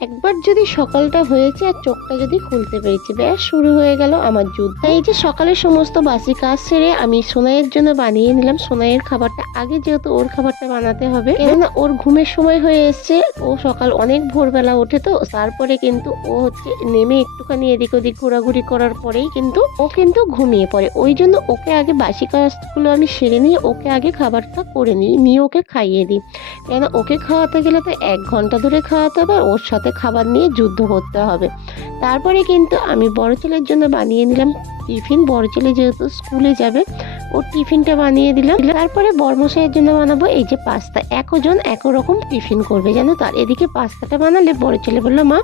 একবার যদি সকালটা হয়েছে আর চোখটা যদি খুলতে পেরেছি, ব্যাস শুরু হয়ে গেল আমার যুদ্ধ। এই যে সকালের সমস্ত বাসি কাজ সেরে আমি সোনাইয়ের জন্য বানিয়ে নিলাম সোনাইয়ের খাবারটা আগে, যেহেতু ওর খাবারটা বানাতে হবে, কেননা ওর ঘুমের সময় হয়ে এসছে। ও সকাল অনেক ভোরবেলা ওঠে, তো তারপরে কিন্তু ও হচ্ছে নেমে একটুখানি এদিক ওদিক ঘোরাঘুরি করার পরেই কিন্তু ও কিন্তু ঘুমিয়ে পড়ে। ওই জন্য ওকে আগে বাসি কাজগুলো আমি সেরে নিয়ে ওকে আগে খাবারটা করে নিয়ে ওকে খাইয়ে দিই। কেন ওকে খাওয়াতে গেলে তো 1 ঘন্টা ধরে খাওয়াতে হবে, ওর সাথে খাবার নিয়ে যুদ্ধ করতে হবে। তারপরে কিন্তু আমি বড় ছেলের জন্য বানিয়ে নিলাম টিফিন। বড় ছেলে যেহেতু স্কুলে যাবে, ওর টিফিনটা বানিয়ে দিলাম। তারপরে বড়মশাইয়ের জন্য বানাবো এই যে পাস্তা। একজন এক রকম টিফিন করবে জানো তো। আর এদিকে পাস্তাটা বানালে বড় ছেলে বললো, মা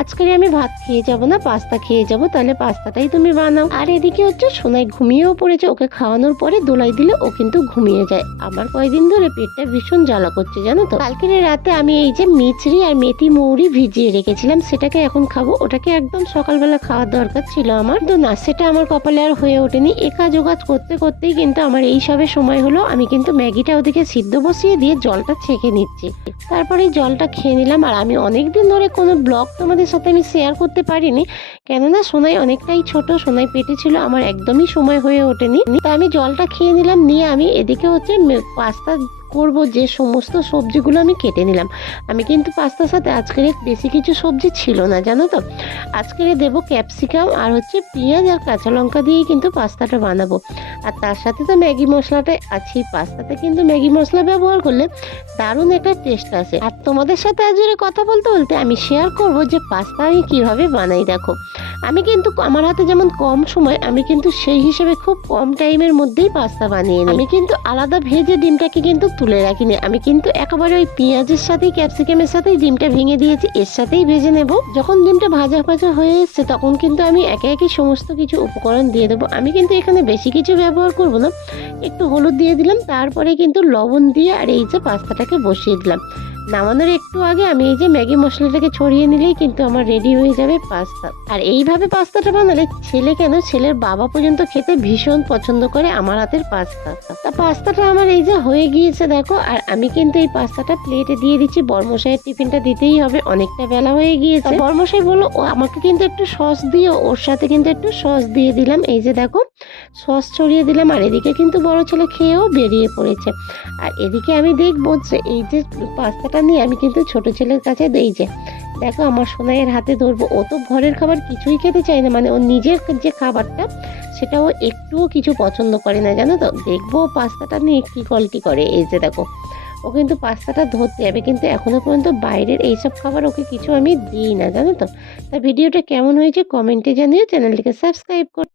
আজকে আমি ভাত খেয়ে যাব না, পাস্তা খেয়ে যাব, তাহলে পাস্তাটাই তুমি বানাও। আর এদিকে হচ্ছে সোনাই ঘুমিয়েও পড়েছে, ওকে খাওয়ানোর পরে দোলাই দিলে ও কিন্তু ঘুমিয়ে যায়। আমার কয়েকদিন ধরে পেটটা ভীষণ জ্বালা করছে জানো তো। কালকের রাতে আমি এই যে মিচড়ি আর মেথি মৌরি ভিজিয়ে রেখেছিলাম, সেটাকে এখন খাবো। ওটাকে একদম সকালবেলা খাওয়ার দরকার ছিল আমার, তো না সেটা আমার কপালে আর হয়ে ওঠেনি। এ কাজ ও কাজ করতে করতেই কিন্তু আমার এই সবে সময় হলো। আমি কিন্তু ম্যাগিটা ওদিকে সিদ্ধ বসিয়ে দিয়ে জলটা ছেঁকে নিচ্ছি। তারপরে জলটা খেয়ে নিলাম। আর আমি অনেকদিন ধরে কোনো ব্লগ তোমাদের সাথে আমি শেয়ার করতে পারিনি, কেননা সোনাই অনেকটাই ছোট, সোনাই পেটে ছিল, আমার একদমই সময় হয়ে ওঠেনি। তা আমি জলটা খেয়ে নিলাম, নিয়ে আমি এদিকে হচ্ছে পাস্তা করব যে সমস্ত সবজিগুলো আমি কেটে নিলাম। আমি কিন্তু পাস্তার সাথে আজকের বেশি কিছু সবজি ছিল না জানো তো। আজকের দেবো ক্যাপসিকাম আর হচ্ছে পেঁয়াজ আর কাঁচা লঙ্কা দিয়েই কিন্তু পাস্তাটা বানাবো। আর তার সাথে তো ম্যাগি মশলাটা আছেই। পাস্তাতে কিন্তু ম্যাগি মশলা ব্যবহার করলে দারুণ একটা টেস্ট আসে। আর তোমাদের সাথে আজ কথা বলতে বলতে আমি শেয়ার করব যে পাস্তা আমি কিভাবে বানাই। দেখো আমি কিন্তু আমার হাতে যেমন কম সময়, আমি কিন্তু সেই হিসেবে খুব কম টাইমের মধ্যেই পাস্তা বানিয়ে নিই। আমি কিন্তু আলাদা ভেজে ডিমটাকে কিন্তু তুলে রাখিনি, আমি কিন্তু একেবারে ওই পেঁয়াজের সাথেই ক্যাপসিকামের সাথেই ডিমটা ভেঙে দিয়েছি, এর সাথেই ভেজে নেব। যখন ডিমটা ভাজা ভাজা হয়ে এসছে তখন কিন্তু আমি একে একে সমস্ত কিছু উপকরণ দিয়ে দেবো। আমি কিন্তু এখানে বেশি কিছু ব্যবহার করব না, একটু হলুদ দিয়ে দিলাম, তারপরে কিন্তু লবণ দিয়ে আর এই যে পাস্তাটাকে বসিয়ে দিলাম। নামানোর একটু আগে আমি এই যে ম্যাগি মশলাটাকে ছড়িয়ে নিলেই কিন্তু আমার রেডি হয়ে যাবে পাস্তা। আর এইভাবে পাস্তাটা বানালে ছেলে কেন, ছেলের বাবা পর্যন্ত খেতে ভীষণ পছন্দ করে আমার হাতের পাস্তা। তা পাস্তাটা আমার এই যে হয়ে গিয়েছে দেখো। আর আমি কিন্তু এই পাস্তাটা প্লেটে দিয়ে দিচ্ছি, বর্মশাইয়ের টিফিনটা দিতেই হবে, অনেকটা বেলা হয়ে গিয়েছে। বর্মশাই বললো ও আমাকে কিন্তু একটু সস দিও, ওর সাথে কিন্তু একটু সস দিয়ে দিলাম। এই যে দেখো সস ছড়িয়ে দিলাম। আর এদিকে কিন্তু বড় ছেলে খেয়েও বেরিয়ে পড়েছে। আর এদিকে আমি দেখবো যে এই যে পাস্তাটা নিয়ে আমি কিন্তু ছোট ছেলের কাছে এই যে দেখো আমার সোনাইয়ের হাতে ধরবো। ও তো ঘরের খাবার কিছুই খেতে চায় না, মানে ও নিজের যে খাবারটা সেটা ও একটুও কিছু পছন্দ করে না জানো তো। দেখবো পাস্তাটা নিয়ে কি কোয়ালিটি করে। এই যে দেখো ও কিন্তু পাস্তাটা ধরতে যাবে, কিন্তু এখনো পর্যন্ত বাইরের এইসব খাবার ওকে কিছু আমি দিই না জানো তো। তা ভিডিওটা কেমন হয়েছে কমেন্টে জানিয়ে চ্যানেলটিকে সাবস্ক্রাইব কর।